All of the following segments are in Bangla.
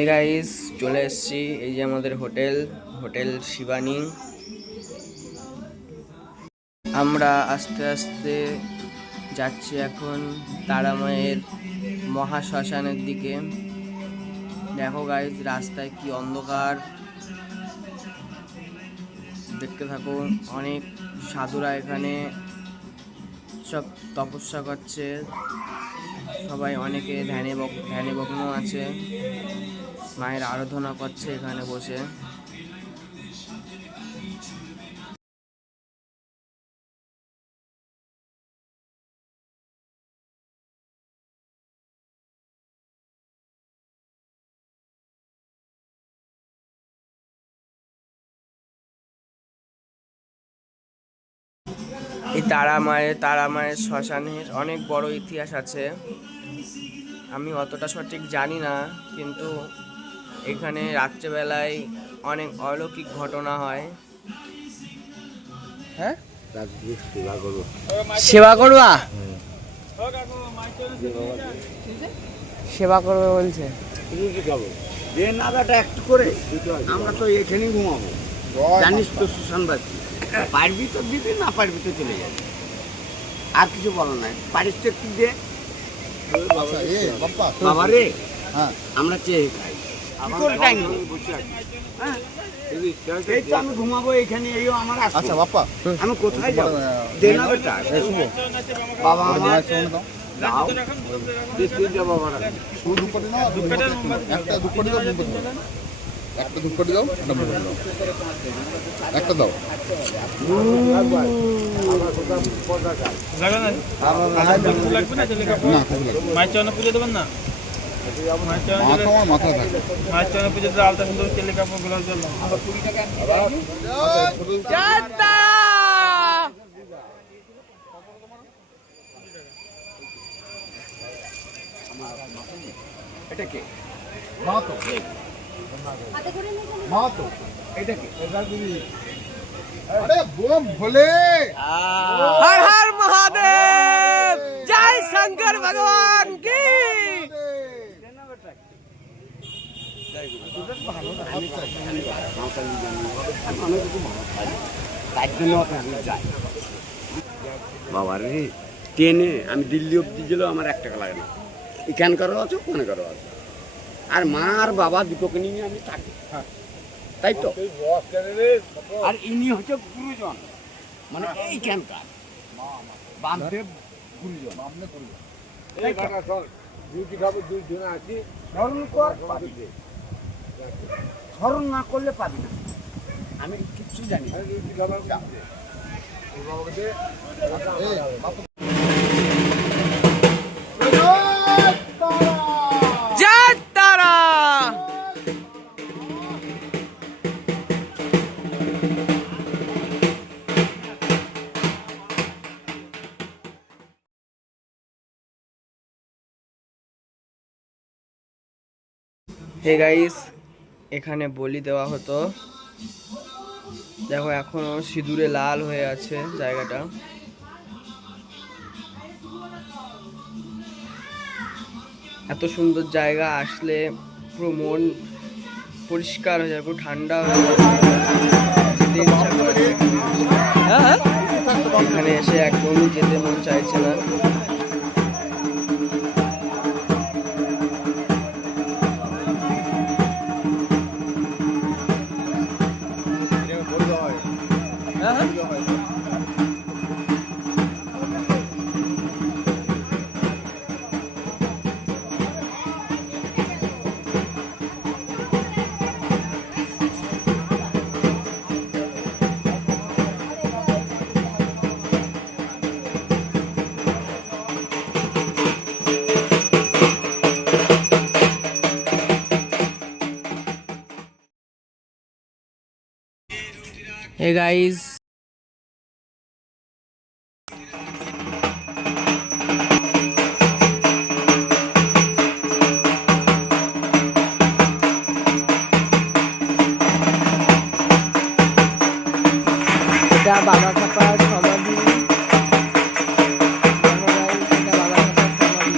এই গাইস চলে এসেছি। এই যে আমাদের হোটেল হোটেল শিবানী। আমরা আস্তে আস্তে যাচ্ছি এখন তারামায়ের মহাশ্মশানের দিকে। দেখো গাইস রাস্তায় কি অন্ধকার, দেখতে থাকো। অনেক সাধুরা এখানে সব তপস্যা করছে, সবাই অনেকে ধ্যানে মগ্ন আছে, মায়ের আরাধনা করছে এখানে বসে। এই তারা মায়ের শ্মশানের অনেক বড় ইতিহাস আছে, আমি অতটা সঠিক জানি না, কিন্তু এখানে রাত্রেবেলায় অনেক অলৌকিক ঘটনা হয়। হ্যাঁ, সেবা করবা, সেবা করবে বলছে। যে নাদাটা একটু করে আমরা তো এখানেই ঘুমাবো, জানিস তো সুশানবাদী, পারবি তো দিবি, না পারবি তো চলে যাবে, আর কিছু বলো নাই। পারিস তো একটু দে বাবা রে, আমরা চেয়ে খাই টাইম হ্যাঁ। এই তো আমি ঘুমাবো এখানে, এই আমার আচ্ছা বাপ্পা, আমি কোথায় যাবো? দে না বেটা বাবা, আমার দাও একটা ধূপকাঠি দাও, একটা দাও। মায়ের পুজো দেবেন না? মাথায় থাকে মায়ের চরণে পুজো দিলে আলতা সুন্দর তেলে কাপড় গোলাপ জল। এটা কে? এটা কে? আরে বোম ভোলে, হর হর মহাদেব, জয় শঙ্কর ভগবান কি। বাবা রে, ট্রেনে আমি দিল্লি অব্দি গেলেও আমার 1 টাকা লাগে না। এখানকারও আছে, ওখানকারও আছে, আর মা আর বাবা দুটোকে নিয়ে আমি থাকি, তাই তো। আর ইনি হচ্ছে গুরুজন, মানে এইখানকার বামদেব গুরুজন। স্মরণ না করলে পাবি না, আমি কিচ্ছু জানি না। জয় তারা। হে গাইস, এখানে বলি দেওয়া হতো। দেখো এখনো সিঁদুরে লাল হয়ে আছে জায়গাটা। এত সুন্দর জায়গা, আসলে পুরো মন পরিষ্কার হয়ে যায়, পুরো ঠান্ডা হয়ে যায়, যেতে ইচ্ছা করে। এখানে এসে একদমই যেতে মন চাইছে না। Hey guys, এটা বাবা থাপার সমাধি। এটা বাবা থাপার সমাধি।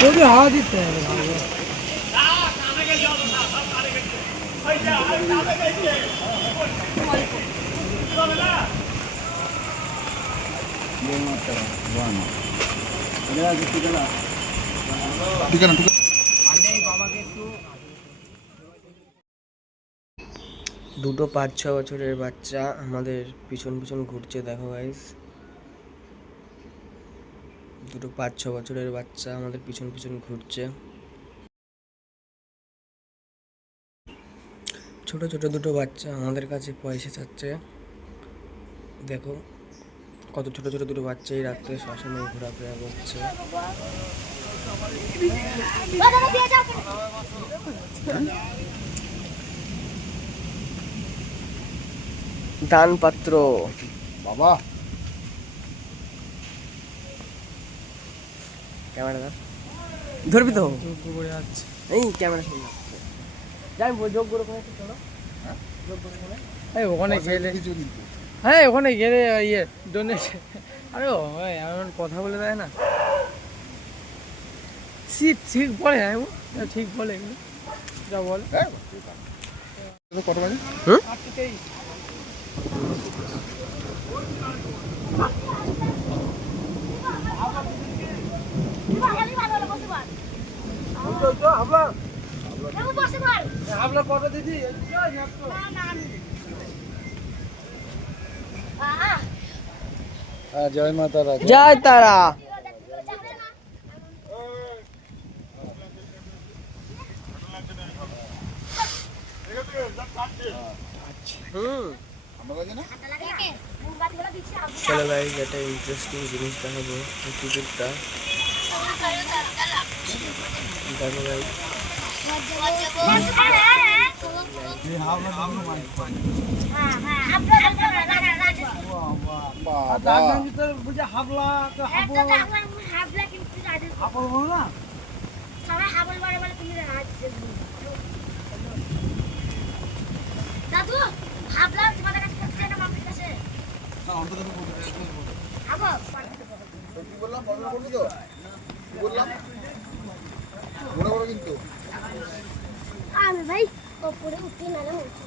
যদি হাওয়া দিতে হবে ভালো। ঠিক আছে ঠিক আছে। দুটো 5-6 বছরের বাচ্চা আমাদের পিছন পিছন ঘুরছে, দেখো গাইস। দুটো 5-6 বছরের বাচ্চা আমাদের পিছন পিছন ঘুরছে। ছোট ছোট দুটো বাচ্চা আমাদের কাছে পয়সা চাচ্ছে। দেখো কত ছোট ছোট দুটো বাচ্চা এই রাত্রে শ্মশানে ঘোরাফেরা করছে। দানপাত্র বাবা ক্যামেরা ধরবি তো? যোগ্য করে যাচ্ছে। এই ক্যামেরা সামনে যাই যোগ করে চলো। এই ওখানে গেলে কিছু কিন্তু হ্যাঁ ওখানে গেলে ইয়ে ডোনেশন আরে ও ভাই এমন কথা বলে দেয় না। ঠিক বলে হ্যাঁ ঠিক বলে এগুলো যা বলে। হ্যাঁ কত বাজে? 8:23 আপনার কত দিদি জয় মাতা রা। জয় তারা। আমরা লাগে না? চলো গাইস, একটা ইন্টারেস্টিং জিনিস দেখাবো। এই কুকুরটা দেখো গাইস। বাবা বুঝে হাবলা তো হাবল বলো না। দাদু ভাবলাম তোমাদের কাছে করছে না মামির কাছে কি বললাম? মনে করবি তো? কি বললাম? মনে করো কিন্তু আমি ভাই ওপরে উঠে নালে হচ্ছে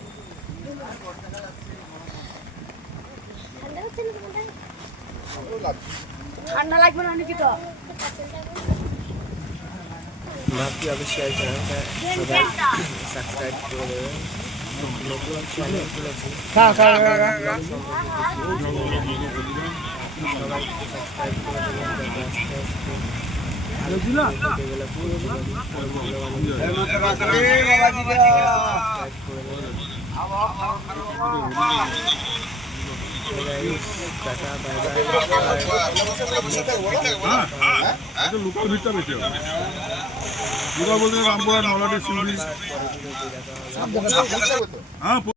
ঠান্ডা হচ্ছে না তোমাদের? ভালো লাগছে। ঠান্ডা লাগবে না নাকি তো? ভাবছি অবশ্যই চ্যানেলটা সবাই সাবস্ক্রাইব করে দেবে। নতুন চ্যানেল খুলেছি, সবাই একটু সাবস্ক্রাইব করে দেবেন যাতে আস্তে আস্তে আরো ভিডিওগুলো পুরো সাবস্ক্রাইব করে দেবেন। Tata, bye bye. লোকাল ভিড়টা বেশি হবে লোকাল বলতে রামপুরা নলাটি সিউড়ি সাবধানে থাকতে হবে তো। হ্যাঁ